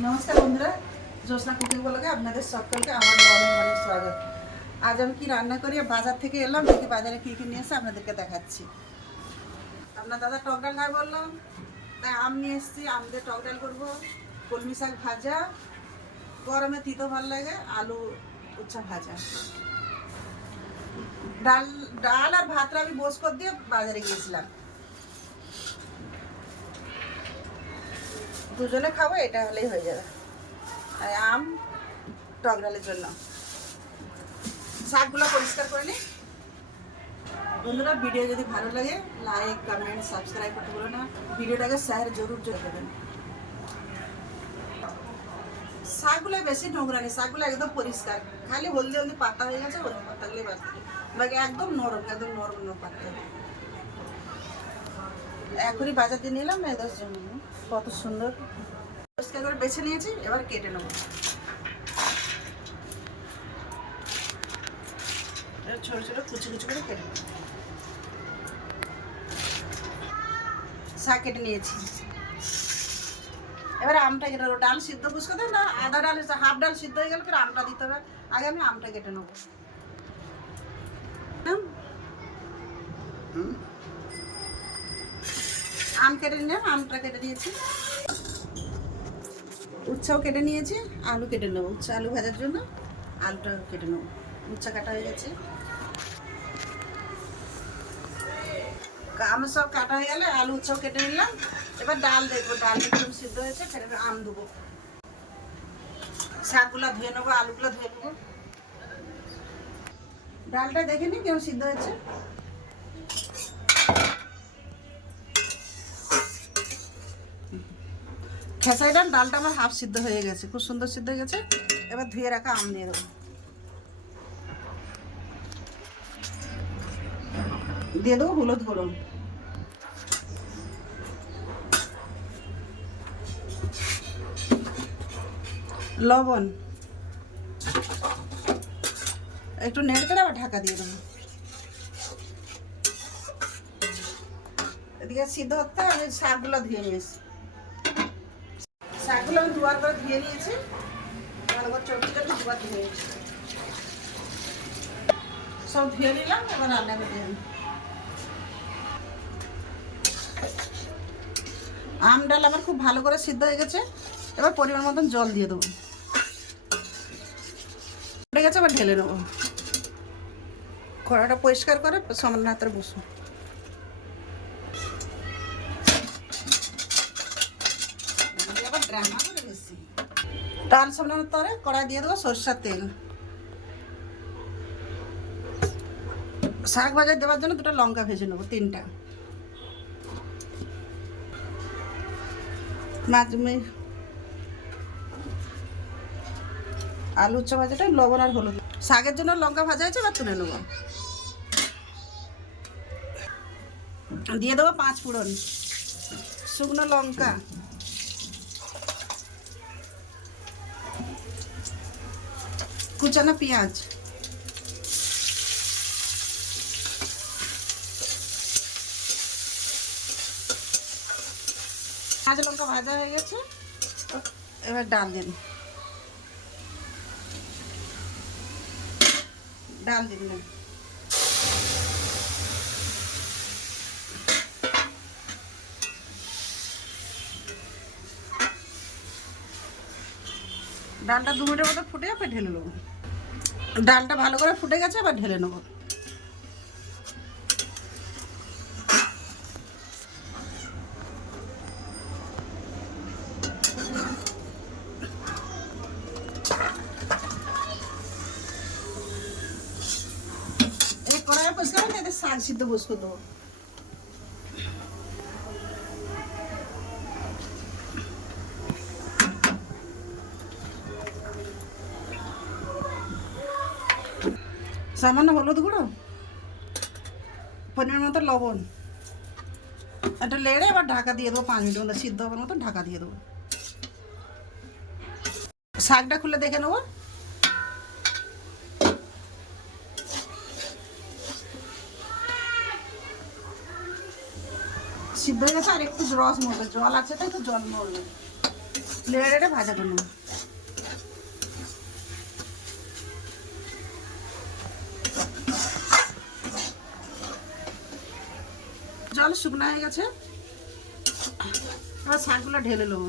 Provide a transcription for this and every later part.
নমস্কার বন্ধুরা, জ্যোৎস্না কুকিং বলকে আপনাদের সকলকে আমার অনেক অনেক স্বাগত। আজ আমি কি রান্না করি বাজার থেকে এলাম, দেখি বাজারে কী কী নিয়ে এসে আপনাদেরকে দেখাচ্ছি। আপনার দাদা টক ডাল খায় বললাম, তাই আম নিয়ে এসেছি, আম দিয়ে টক ডাল করব, কলমি শাক ভাজা, গরমে তিতো ভালো লাগে, আলু উচ্ছা ভাজা। ডাল ডাল আর ভাতটা আমি বোস করে দিয়ে বাজারে গিয়েছিলাম। দুজনে খাব, এটা হলেই হয়ে যাবে। আর আম, টক ডালের জন্য। শাকগুলো পরিষ্কার করে নিই বন্ধুরা, ভিডিও যদি ভালো লাগে লাইক কমেন্ট সাবস্ক্রাইব করতে বলো না। ভিডিওটাকে শেয়ার জরুর জোর দেবেন। শাকগুলো বেশি নোংরা নেই, শাকগুলো একদম পরিষ্কার। খালি হলদি হলদি পাতা হয়ে গেছে, হলদি পাতাগুলোই বাঁচতে বাকি একদম নরম একদম নরম নরম পাতা। এখনই বাজার দিয়ে নিলাম না এদের জন্য কত সুন্দর। করে বেছে নিয়েছি, এবার কেটে নেব। ছোট ছোট কুচি কুচি করে কেটে নেব। শাক কেটে নিয়েছি। এবার আমটা কেটে নেব। ডাল সিদ্ধ বুঝতে দেয় না আধা ডাল হাফ ডাল সিদ্ধ হয়ে গেলে আমটা দিতে হবে। আগে আমি আমটা কেটে নেব। হুম। আম কেটে নিলাম, আমটা কেটে নিয়েছি। উচ্ছাও কেটে নিয়েছি, আলু কেটে নেব। উচ্ছা আলু ভাজার জন্য আলুটা কেটে নেব। উচ্ছা কাটা হয়ে গেছে। আম সব কাটা হয়ে গেলে আলু উচ্ছাও কেটে নিলাম। এবার ডাল দেখব, ডাল একদম সিদ্ধ হয়েছে এবার আম দেবো শাকগুলো ধুয়ে নেব, আলুগুলো ধুয়ে নেব। ডালটা দেখে নি কেমন সিদ্ধ হয়েছে। ডাল ডালটা আমার হাফ সিদ্ধ হয়ে গেছে, খুব সুন্দর সিদ্ধ হয়ে গেছে। এবার ধুয়ে রাখা আম দিয়ে দেবো দিয়ে দেবো হলুদ গুঁড়ো লবণ। একটু নেড়ে করে আবার ঢাকা দিয়ে দেবো। এদিকে সিদ্ধ হতে আমি শাকগুলো ধুয়ে নিয়েছি। শাকগুলো আমি দুবার করে ধুয়ে নিয়েছি। এবার চটকিটা আমি দুবার ধুয়ে নিয়েছি। সব ধুয়ে নিলাম, এবার রান্না করে আম ডাল আমার খুব ভালো করে সিদ্ধ হয়ে গেছে। এবার পরিমাণ মতন জল দিয়ে দেবো। উঠে গেছে আবার ঢেলে নেব। কড়াটা পরিষ্কার করে সামান্য হাতের বসুন। ডাল সামলানোর তরে কড়াই দিয়ে দেবো সরষার তেল। শাক ভাজা দেওয়ার জন্য দুটো লঙ্কা ভেজে নেব, তিনটা। মাছ আলু উচ্চ ভাজাটা, লবণ আর হলুদ। শাকের জন্য লঙ্কা ভাজা হয়েছে, এবার তুলে নেব। দিয়ে দেবো পাঁচ ফোড়ন, শুকনো লঙ্কা। কুচানো পেঁয়াজ। কাঁচা লঙ্কা ভাজা হয়ে গেছে। এবার ডাল দিন ডাল দিন ডালটা দু মিনিটের মতো ফুটে ঢেলে নেব ডালটা ভালো করে ফুটে গেছে আবার ঢেলে নেব। সিদ্ধ বসে দেবো। সামান্য হলুদ গুঁড়ো, পনির মতো লবণ, একটা লেড়ে এবার ঢাকা দিয়ে দেবো পাঁচ মিনিট মতো সিদ্ধ হবার মতো ঢাকা দিয়ে দেবো। শাকটা খুলে দেখে নেব। সিদ্ধ হয়ে গেছে, আর একটু রস মরবে জল আছে তাই তো জল মরবে। লেড়ে ভাজা করে নেব জল শুকনো হয়ে গেছে। এবার শাকগুলো ঢেলে নেব।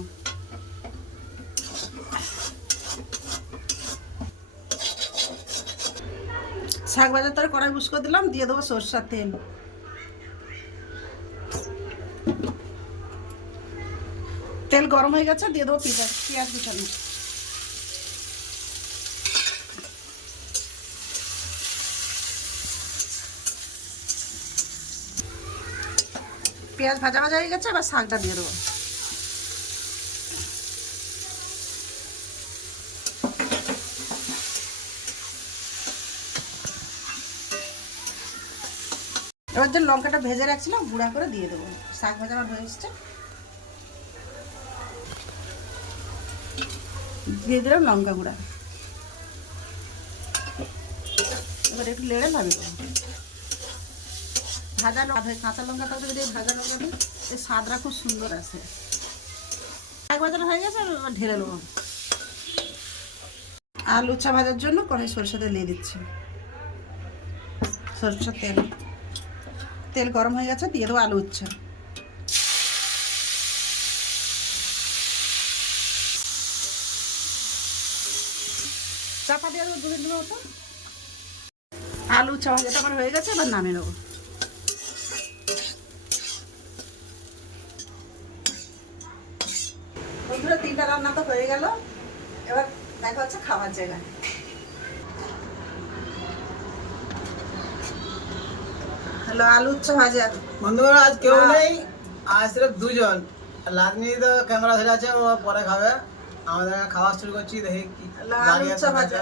শাক ভাজার তরে কড়াই বুস করে দিলাম দিয়ে দেবো সরষার তেল। তেল গরম হয়ে গেছে দিয়ে দেবো পেঁয়াজ পেঁয়াজ বিছানো পেঁয়াজ ভাজা ভাজা হয়ে গেছে, এবার শাকটা দিয়ে দেবো। এবার যে লঙ্কাটা ভেজে রাখছিলাম, গুঁড়া করে দিয়ে দেবো। শাক ভাজা আমার হয়ে এসছে। দিয়ে দিলাম লঙ্কা গুঁড়া। এবার একটু লেড়ে দেবো ভাজা লঙ্কা কাঁচা লঙ্কা থাকলে যদি ভাজা লঙ্কা দিই এই স্বাদটা খুব সুন্দর আসে। শাক ভাজাটা হয়ে গেছে ঢেলে নেব। আলু উচ্ছা ভাজার জন্য কড়াই সরষে তেল দিয়ে দিচ্ছি। সরষের তেল। তেল গরম হয়ে গেছে, দিয়ে দেবো আলু উচ্ছা। চাপা দিয়ে দেবো দু মিনিট মতো। আলু উচ্ছা ভাজাটা আমার হয়ে গেছে, এবার নামিয়ে নেব বন্ধুরা তিনটা রান্না তো হয়ে গেল। এবার দেখা হচ্ছে খাবার জায়গায়। হ্যালো আলু উচ্চ ভাজা। বন্ধুরা আজ কেউ হ্যাঁ। নেই আজ সির্ফ দুজন। লাদনি তো ক্যামেরা ধরে আছে ও পরে খাবে। আমাদের খাওয়া শুরু করছি দেখি কি আলু উচ্চ ভাজা।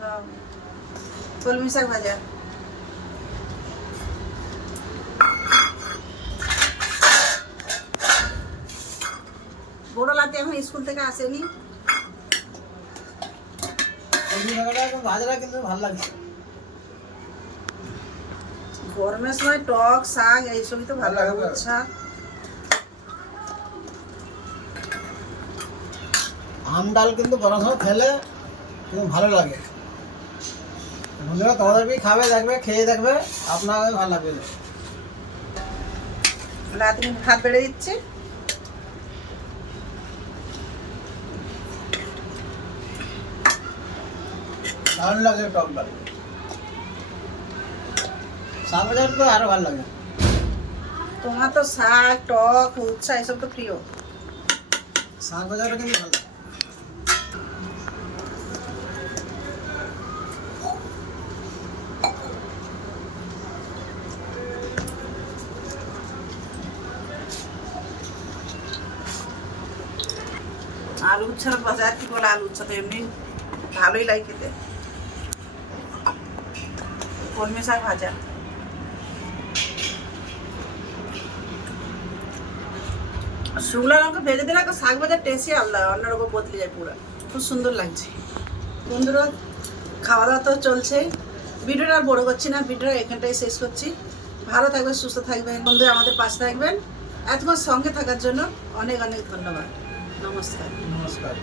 হ্যাঁ। কলমি শাক ভাজা। বড় লাতি এখন স্কুল থেকে আসেনি। ভাজাটা কিন্তু ভালো লাগছে। গরমের সময় টক শাক এইসবই তো ভালো লাগে ভালো আম ডাল কিন্তু গরম সময় খেলে কিন্তু ভালো লাগে। বন্ধুরা তোমাদের খাবে দেখবে খেয়ে দেখবে আপনার ভালো লাগবে। রাত্রি ভাত বেড়ে দিচ্ছে। দারুণ লাগে টক ডাল। ভাজার তো আরও ভালো লাগে। তোমার তো শাক টক উচ্ছা এসব তো প্রিয়। শাক ভাজাটা কিন্তু ভালো। আলু উচ্ছার বাজার কি বলে? আলু উচ্ছা তো এমনি ভালোই লাগে খেতে। কলমি শাক ভাজা। শুকনো লঙ্কা ভেজে দিলে শাক ভাজার টেস্টই আলাদা অন্যরকম বদলে যায় পুরো। খুব সুন্দর লাগছে। বন্ধুরা খাওয়া দাওয়া তো চলছেই ভিডিওটা আর বড়ো করছি না, ভিডিওটা এখানটাই শেষ করছি। ভালো থাকবেন, সুস্থ থাকবেন। বন্ধুরা, আমাদের পাশে থাকবেন। এতক্ষণ সঙ্গে থাকার জন্য অনেক অনেক ধন্যবাদ। নমস্কার। নমস্কার।